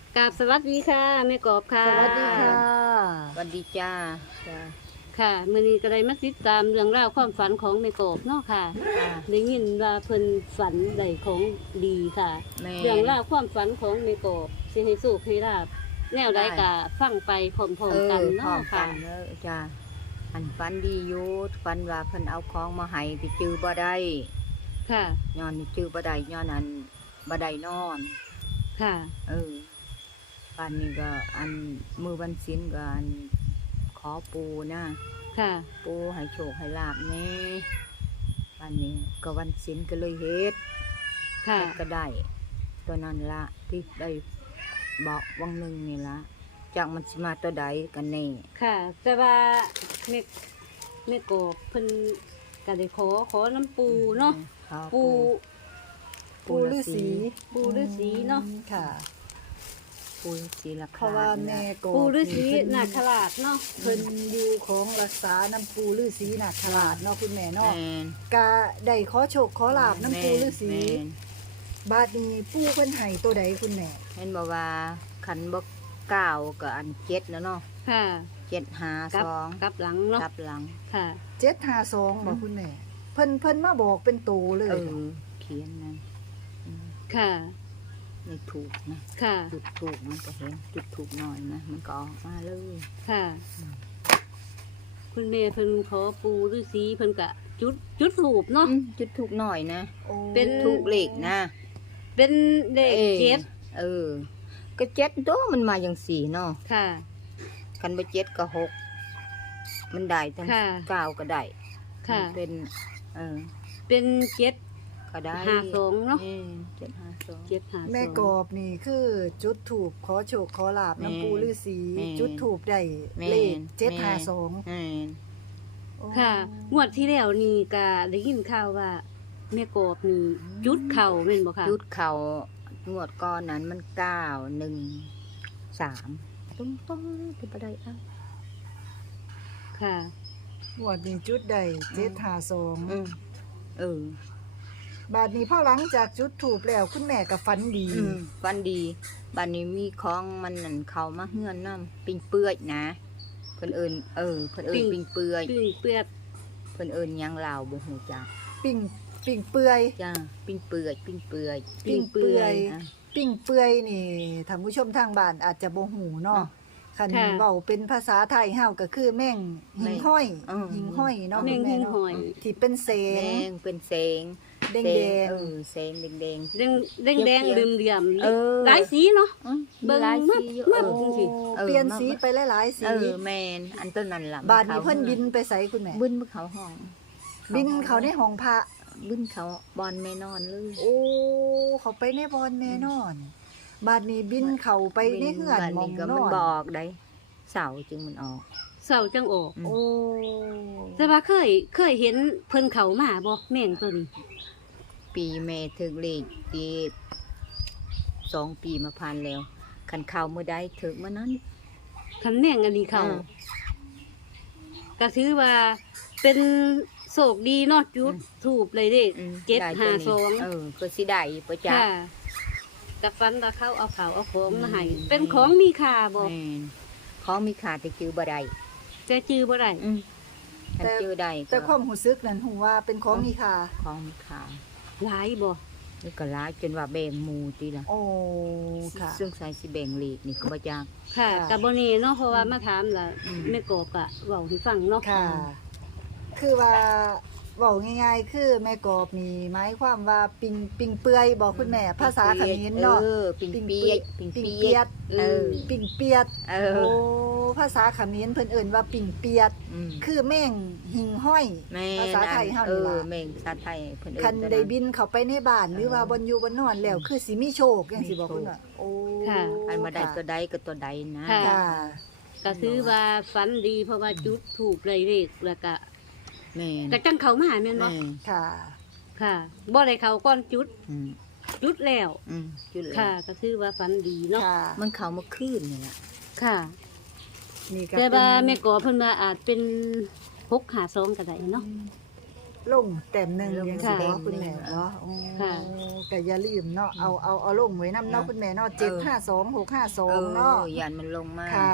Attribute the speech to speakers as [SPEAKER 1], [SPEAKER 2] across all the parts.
[SPEAKER 1] กราบสวัสดีค่ะแม่กอบค่ะ
[SPEAKER 2] สวัสดีค่ะ
[SPEAKER 3] สวัสดีจ้าจ้า
[SPEAKER 1] ค่ะมื้อนี้ก็ได้มาติดตามเรื่องราวความฝันของแม่กอบเนาะค่ะ
[SPEAKER 3] จ้า
[SPEAKER 1] ได้ยินว่าเพิ่นฝันได้ของดีค่ะ
[SPEAKER 3] แม่
[SPEAKER 1] เรื่องราวความฝันของแม่กอบสิให้สุขให้ลาบแนวใดก็ฟังไปพร้อมๆกัน
[SPEAKER 3] พร้อ
[SPEAKER 1] เนาะ
[SPEAKER 3] มกั
[SPEAKER 1] ค่ะ
[SPEAKER 3] นเนอะจ้าอันฟันดีอยู่ฟันว่าเพิ่นเอาของมาให้ที่จื้อบ่ได้
[SPEAKER 1] ค่ะ
[SPEAKER 3] ย้อนนี่จื้อบ่ได้ย้อนอันบ่ได้นอน
[SPEAKER 1] ค่ะ
[SPEAKER 3] ฟันนี่ก็อันมือวันศีลก็อันขอปูนะ
[SPEAKER 1] ค่ะ
[SPEAKER 3] ปูให้โชคให้ลาบแน่ฟันนี้ก็วันศีลก็เลยเฮ็ด
[SPEAKER 1] ค่ะ
[SPEAKER 3] เฮ็ดก็ได้ตัวนั้นละที่ได้บอกวังหนึงนี่ละจากมันสิมาตัวใดกันแน่
[SPEAKER 1] ค่ะ แต่ว่าแม่กอบเพิ่นก็ได้ขอน้ำปูเนาะ
[SPEAKER 3] ครับ
[SPEAKER 1] ปู
[SPEAKER 2] ปูฤาษี
[SPEAKER 1] ปูฤาษีเนาะ
[SPEAKER 2] ค่ะ
[SPEAKER 3] ปูฤาษีรา
[SPEAKER 2] เพ
[SPEAKER 3] คา
[SPEAKER 2] ราะว่าแม่โก
[SPEAKER 1] ปูฤาษี
[SPEAKER 2] เพิ่
[SPEAKER 1] นาคราชเนาะ
[SPEAKER 2] เพิ่นอยู่ของรักษาน้ำปูฤาษีนาคราชเนาะคุณแม่
[SPEAKER 3] แม
[SPEAKER 2] เนาะ
[SPEAKER 3] น
[SPEAKER 2] กะได้ขอโชคขอลาบน้ำปูฤาษี
[SPEAKER 3] แม่น
[SPEAKER 2] บาดนี้ปูเพิ่นให้ตัวใดคุณแม่
[SPEAKER 3] เห็นบอกว่าขันบกเก้ากับอันเจ็ดแล้วเนาะ
[SPEAKER 1] ค่ะ
[SPEAKER 3] เจ็ดหา
[SPEAKER 1] กับ
[SPEAKER 3] สอง
[SPEAKER 1] กับหลังเนาะ
[SPEAKER 3] กลับหลัง
[SPEAKER 1] ค่ะ
[SPEAKER 2] 752บอกคุณแม่ เพิ่นมาบอกเป็นโตเลย
[SPEAKER 3] เขียนนั่นอืม
[SPEAKER 1] ค่ะ
[SPEAKER 3] นี่ถูกนะ
[SPEAKER 1] ค่ะ
[SPEAKER 3] จุดถูกมันก็เห็นจุดถูกหน่อยนะมันก็ออกมาเลย
[SPEAKER 1] ค่ะ คุณแม่เพิ่นขอปูฤาษีเพิ่นกะจุดถูกเนาะ
[SPEAKER 3] จุดถูกหน่อยนะ
[SPEAKER 2] โอ้
[SPEAKER 1] เป็น
[SPEAKER 3] ถูกเลขนะ
[SPEAKER 1] เป็นเลขเจ็ด
[SPEAKER 3] เออ ก็เจ็ดตัวมันมาอย่างสี่เนาะ
[SPEAKER 1] ค่ะ
[SPEAKER 3] คันไปเจ็ดก็หกมันได้ทั้ง
[SPEAKER 1] ค่ะ
[SPEAKER 3] เก้าก็ได้
[SPEAKER 1] ค่ะ
[SPEAKER 3] มันเป็น
[SPEAKER 1] เป็นเจ็ด
[SPEAKER 3] ก็ได้
[SPEAKER 1] ห้าสองเนาะ
[SPEAKER 3] เจ็ดห้าสอง
[SPEAKER 1] เจ็ดหา
[SPEAKER 2] แม่กอบนี่คือจุดถูกขอโชคขอลาบน้ำปูฤาษี
[SPEAKER 3] แม่
[SPEAKER 2] จุดถูกได้
[SPEAKER 3] แม่
[SPEAKER 2] เลข
[SPEAKER 3] แม่
[SPEAKER 2] 752
[SPEAKER 3] แม่น
[SPEAKER 2] โอ้
[SPEAKER 1] ค่ะงวดที่แล้วนี่ก็ได้ยินข่าวว่าแม่กอบนี่จุดเข่าแม่นบ่ค่ะ
[SPEAKER 3] จุดเขางวดก้อนนั้นมันเก้าหนึ่งสามตุ้มตุ้มที่ปได้อ่ะ
[SPEAKER 1] ค่ะ
[SPEAKER 2] งวดนี้จุดได้
[SPEAKER 3] อืม
[SPEAKER 2] 752
[SPEAKER 3] เออ
[SPEAKER 2] บาดนี้พอหลังจากจุดถูกแล้วคุณแม่กับฝันดี
[SPEAKER 3] วันดีบันนี้มีของมันนั่นเขามาเฮือนน้ำปิงเปื่อยนะเพิ่นเอิญเพิ่นเอิญ
[SPEAKER 1] ปิ้ง
[SPEAKER 3] ปิงเปื่อย
[SPEAKER 1] ปิ้งเปลือก
[SPEAKER 3] เพิ่นเอิญยังลาวบ่ฮู้จัก
[SPEAKER 2] ปิ่งปิ่งเปื่อย
[SPEAKER 3] จ้าปิงเปื่อยปิงเปื่อย
[SPEAKER 2] ปิ้งเปื่อย
[SPEAKER 3] อ่ะ
[SPEAKER 2] ปิ่งเปื่อยนี่ท่านผู้ชมทางบ้านอาจจะบ่ฮู้เนาะคันเว้าเป็นภาษาไทยเฮาก็คือแม่งหิ่งห้อยหิ่งห้อยเนาะ
[SPEAKER 1] แมง
[SPEAKER 2] คุณ
[SPEAKER 1] หิ่ง
[SPEAKER 2] เนาะ
[SPEAKER 1] หอย
[SPEAKER 2] ที่เป็นเส
[SPEAKER 3] แด
[SPEAKER 2] ง
[SPEAKER 3] งเป็นแสง
[SPEAKER 2] แดง
[SPEAKER 3] แส
[SPEAKER 2] แดง
[SPEAKER 3] แสงแดง
[SPEAKER 1] แดงแดงเหลื่อมๆ
[SPEAKER 3] เออ
[SPEAKER 1] หลายสีเนาะ เบิ่ง
[SPEAKER 3] หลาย
[SPEAKER 1] มัด
[SPEAKER 3] สีอยู่
[SPEAKER 1] มัด
[SPEAKER 2] โอ้
[SPEAKER 1] จริง
[SPEAKER 2] เปลี่ยนสีไปหลายๆสี
[SPEAKER 3] แม่นอันต้นนั้นล่ะ
[SPEAKER 2] บาดนี้เพิ่นบินไปไสคุณแม่
[SPEAKER 3] บินเขาห้อง
[SPEAKER 2] บินเขาในห้องพระ
[SPEAKER 3] บินเขาบอลแม่นอนเลย
[SPEAKER 2] โอ้เขาไปในบอนแน่นอน บาดนี้บินเขาไปในเฮือน
[SPEAKER 3] บัด
[SPEAKER 2] หมอง
[SPEAKER 3] ก็
[SPEAKER 2] น
[SPEAKER 3] มัน
[SPEAKER 2] อน
[SPEAKER 3] บอกได้เสาจึงมันออก
[SPEAKER 1] เสาจังออก
[SPEAKER 3] อืม
[SPEAKER 2] โอ้
[SPEAKER 1] แต่ว่าเคยเห็นเพิ่นเขามาบ่แม่งตัวนี้
[SPEAKER 3] ปีแม่ถึกเลขปี2 ปีมาผ่านแล้วคันเข้ามื้อใดถึกมื้อนั้น
[SPEAKER 1] คันแม่งอันนี้เขา
[SPEAKER 3] อ่า
[SPEAKER 1] ก็ถือว่าเป็นโศกดีเนาะจุดถูกเลยเด้
[SPEAKER 3] อืม
[SPEAKER 1] เจ็ด
[SPEAKER 3] ไตัว
[SPEAKER 1] ห้า
[SPEAKER 3] นี้
[SPEAKER 1] สอง
[SPEAKER 3] ก็สิได้ประจัก
[SPEAKER 1] ค่ะกับฟันตะเข้าเอาเขาเอาของมาให้เป็นของมีค่าบ่
[SPEAKER 3] แม่นของมีค่าแต่จื้อบ่ได้
[SPEAKER 1] จะจื้อบ่ได้
[SPEAKER 3] คันจื้อได้ก็
[SPEAKER 2] แต่ความรู้สึกนั้นหูว่าเป็นของมีค่า
[SPEAKER 3] ของมีค่า
[SPEAKER 1] หลายบ่
[SPEAKER 3] นี่ก็หลายจนว่าแบ่งหมู่ติล่ะ
[SPEAKER 2] โอ้ค่ะ
[SPEAKER 3] ซึ่งใส่สิแบ่งเลขนี่ก็บ่จัก
[SPEAKER 1] ค่ะ
[SPEAKER 2] ค่ะ
[SPEAKER 1] กับบ่นี่เนาะเพราะว่ามาถามล่ะ
[SPEAKER 3] อืม
[SPEAKER 1] แม่กบก็เว้าให้ฟังเนาะ
[SPEAKER 2] ค่ะ คือว่าเว้าง่ายๆ คือแม่กอบนี่หมายความว่าปิงเปื่อยบอกคุณแม่ ภาษาเขมรเนาะ
[SPEAKER 3] ปิงเปียดปิง
[SPEAKER 2] ปิ่ง
[SPEAKER 3] เปี
[SPEAKER 2] เปี
[SPEAKER 3] ย
[SPEAKER 2] ย
[SPEAKER 3] ด
[SPEAKER 2] ด
[SPEAKER 3] เออ
[SPEAKER 2] ปิ่งเปียด
[SPEAKER 3] เอ
[SPEAKER 2] โอ้
[SPEAKER 3] อ
[SPEAKER 2] ภาษาเขมรเพิ่นเอิ้นว่าปิ่งเปียด
[SPEAKER 3] ม
[SPEAKER 2] คือแม่งหิ่งห้อย
[SPEAKER 3] แม่
[SPEAKER 2] ภาษาไทยเฮา
[SPEAKER 3] เอ
[SPEAKER 2] นี่
[SPEAKER 3] อ
[SPEAKER 2] ล่ะ
[SPEAKER 3] แม่งภาษาไทยเพิ่นเอิ้
[SPEAKER 2] คัน
[SPEAKER 3] แต่
[SPEAKER 2] ได้บินเข้าไปในบ้านหรือว่า
[SPEAKER 3] เออ
[SPEAKER 2] บนอยู่บนนอนแล้วคือสิมีโชคจังสิบอก
[SPEAKER 3] มีโชค
[SPEAKER 2] คุณว่าโอ้
[SPEAKER 3] อันมาได้ตัวใดก็ตัวใดนะ
[SPEAKER 1] ค่ะ
[SPEAKER 2] ค่ะ
[SPEAKER 1] ก็ถือว่าฝันดีเพราะว่าจุดถูกเลยเลขแล้วก็
[SPEAKER 3] แม่น
[SPEAKER 1] ก็จังเขามาแม่นบ่
[SPEAKER 3] แม่น
[SPEAKER 2] ค่ะ
[SPEAKER 1] ค่ะบ่ได้เขาก่อนจุด
[SPEAKER 3] อืม
[SPEAKER 1] จุดแล้ว
[SPEAKER 3] จุดเลย
[SPEAKER 1] ค่ะ ก็ถือว่าฝันดีเนาะ
[SPEAKER 2] ค่ะ
[SPEAKER 3] มันเข้ามาคืนนี่ล่ะ
[SPEAKER 1] ค่ะ
[SPEAKER 2] นี่ก็
[SPEAKER 1] แต่
[SPEAKER 2] เป็น
[SPEAKER 1] ว่าแม่กอเพิ่นว่าอาจเป็น652ก็ได้เนาะ
[SPEAKER 2] ลงแต้มหนึง
[SPEAKER 3] ลง
[SPEAKER 2] ยังสิ
[SPEAKER 1] ค่ะ
[SPEAKER 2] เนาะคุณแม่เนาะโอ้
[SPEAKER 1] ค่ะ
[SPEAKER 2] ก็อย่าลืมเนาะเอาลงไว้นำเนาะคุณแม่เนาะ752 652เนาะ
[SPEAKER 3] ยันมันลงมา
[SPEAKER 2] ค่ะ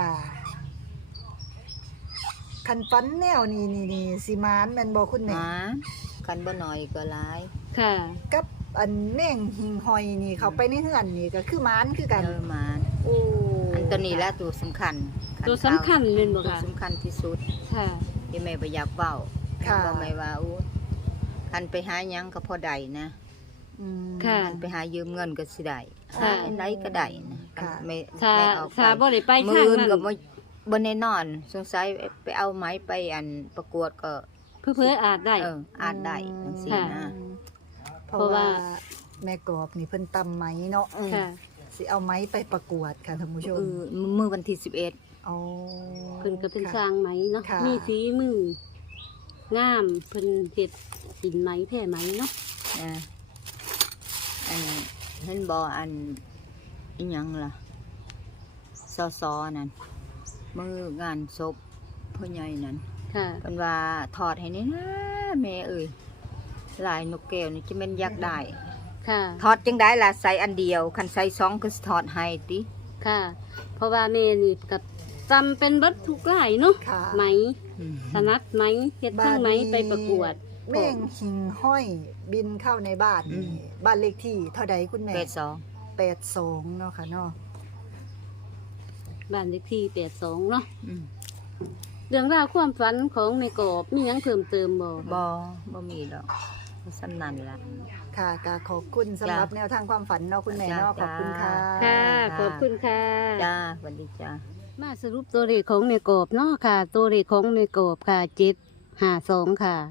[SPEAKER 2] คันฟันแนวนี่สิมานแม่นบ่คุณ
[SPEAKER 3] ห
[SPEAKER 2] แม่
[SPEAKER 3] มาคันบ่น้อยก็หลาย
[SPEAKER 1] ค่ะ
[SPEAKER 2] กับอันแม่งหิงหอยนี่เข้าไปในเฮือนนี่ก็คือมานคือกัน
[SPEAKER 3] หมา
[SPEAKER 2] โอ้
[SPEAKER 3] อันตัวนี้แหละตัวสำคัญ
[SPEAKER 1] ตัวสำคัญแม่นบ่
[SPEAKER 3] ตัว
[SPEAKER 1] ค่ะ
[SPEAKER 3] สำคัญที่สุด
[SPEAKER 1] ค่ะ
[SPEAKER 3] ที่แม่บ่อยากเว้า
[SPEAKER 2] ค่ะ
[SPEAKER 3] บ่แม่ว่าอู้คันไปหาหยังก็พอได้นะ
[SPEAKER 2] อืม
[SPEAKER 1] ค่ะ
[SPEAKER 3] คันไปหายืมเงินก็สิได้
[SPEAKER 1] ค่ะ
[SPEAKER 3] อันใดก็ได้นะ
[SPEAKER 2] ค่ะ
[SPEAKER 3] แม่
[SPEAKER 1] ถ้า
[SPEAKER 3] แม่ออก
[SPEAKER 1] ถ้าบ่ได้ไป
[SPEAKER 3] มื้
[SPEAKER 1] ทาง
[SPEAKER 3] ออื่น
[SPEAKER 1] นั้น
[SPEAKER 3] ก็บ่แน่นอน สงสัยไปเอาไม้ไปอันประกวดก็
[SPEAKER 1] เพื่ออาจได้
[SPEAKER 3] อาจได้จังซี่
[SPEAKER 1] ค่ะ
[SPEAKER 3] นะ
[SPEAKER 2] เพราะ
[SPEAKER 1] เพราะ
[SPEAKER 2] ว่า
[SPEAKER 1] ว่า
[SPEAKER 2] แม่กอบนี่เพิ่นตำไหมเนาะ
[SPEAKER 1] ค่ะ
[SPEAKER 2] สิเอาไหมไปประกวดค่ะท่านผู้ชม
[SPEAKER 3] มื้อวันที่11
[SPEAKER 2] อ๋อ
[SPEAKER 1] เพิ่นก็เป็นส
[SPEAKER 2] ค่ะ
[SPEAKER 1] ร้างไหมเนาะ
[SPEAKER 2] ค่ะ
[SPEAKER 1] มีฝีมืองามเพิ่นเฮ็ดสินไหมแท้ไหมเนาะ
[SPEAKER 3] นะอันเห็นบ่อันอิหยังล่ะซอนั่นมื้องานศพพ่อใหญ่นั่น
[SPEAKER 1] ค่ะ
[SPEAKER 3] เพิ่นว่าถอดให้นี่นะแม่เอ้ยลายนกแก้วนี่จะแม่นอยากได้
[SPEAKER 1] ค่ะ
[SPEAKER 3] ถอดจังได้ล่ะใส่อันเดียวคันใส่สองก็สิถอดให้ติ
[SPEAKER 1] ค่ะ เพราะว่าแม่นี่ก็จำเป็นเบิดทุกลายเนาะ
[SPEAKER 2] ค่ะ
[SPEAKER 1] ไหมถนัดไหมเฮ็ดทั้งไหมไปประกวด
[SPEAKER 2] แม่งหิงห้อยบินเข้าในบ้านนี่บ้านเลขที่เท่าใดคุณแม่
[SPEAKER 3] 82
[SPEAKER 2] 82เนาะค่ะเนาะ
[SPEAKER 1] บ้านเลขที่82เนาะ
[SPEAKER 3] อืม
[SPEAKER 1] เรื่องราวความฝันของแม่กอบมีหยังเพิ่มเติมบ่
[SPEAKER 3] บ่มีดอกสำนันล่ะ
[SPEAKER 2] ค่ะก็ขอบคุณสำหรับ
[SPEAKER 3] จ้ะ
[SPEAKER 2] แนวทางความฝันเนาะคุณแม่เนาะข
[SPEAKER 3] จ้ะ
[SPEAKER 2] อบคุณค่ะ
[SPEAKER 1] ค่ะ ขอบคุณค่ะ
[SPEAKER 3] จ้าสวัสดีจ้า
[SPEAKER 1] มาสรุปตัวเลขของแม่กอบเนาะค่ะ ตัวเลขของแม่กอบค่ะ752ค่ะ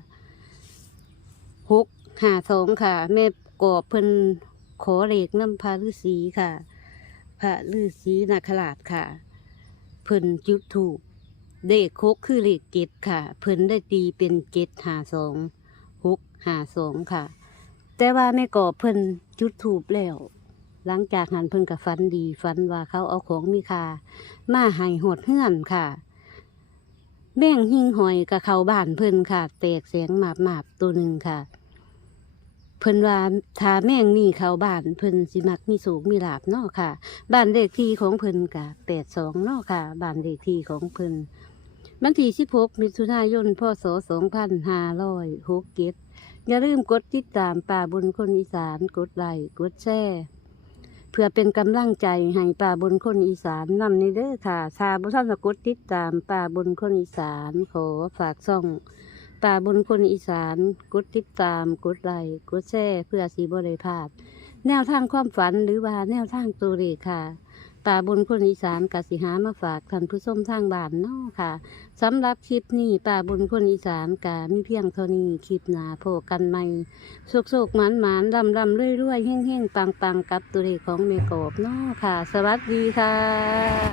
[SPEAKER 1] 652ค่ะแม่กอบเพิ่นขอเลขนำพระฤาษีค่ะ พระฤาษีนาคราชค่ะ เพิ่นจุดถูกเลขคกคือเลขเจ็ดค่ะ เพิ่นได้ตีเป็น752 652ค่ะ แต่ว่าแม่กอบเพิ่นจุดถูกแล้ว หลังจากนั้นเพิ่นก็ฝันดีฝันว่าเขาเอาของมีค่ามาให้หดเฮือนค่ะแม่งหิ่งหอยกับเขาบ้านเพิ่นค่ะ แตกเสียงหมาบๆตัวหนึ่งค่ะ เพิ่นว่าถ้าแม่งนี่เขาบ้านเพิ่นสิมักมีสูงมีลาบเนาะค่ะ บ้านเลขที่ของเพิ่นกะ82เนาะค่ะ บ้านเลขที่ของเพิ่นวันที่16มิถุนายนพศ2567อย่าลืมกดติดตามป่าบนคนอีสานกดไลค์กดแชร์เพื่อเป็นกำลังใจให้ป่าบนคนอีสานนำในเด้อค่ะถ้าบ่ทันจะกดติดตามป่าบนคนอีสานขอฝากช่องป่าบนคนอีสานกดติดตามกดไลค์กดแชร์เพื่อสิบ่ได้พลาดแนวทางความฝันหรือว่าแนวทางตัวเลขค่ะป่าบนคนอีสานกสิหามาฝากท่านผู้ชมทางบ้านเนาะค่ะ สำหรับคลิปนี้ป่าบนคนอีสานกามีเพียงเท่านี้คลิปหนาโผกันใหม่โศกๆหมานๆลำๆรวยๆเฮ่งๆปังๆกับตัวเลขของเมกอบเนาะค่ะ สวัสดีค่ะ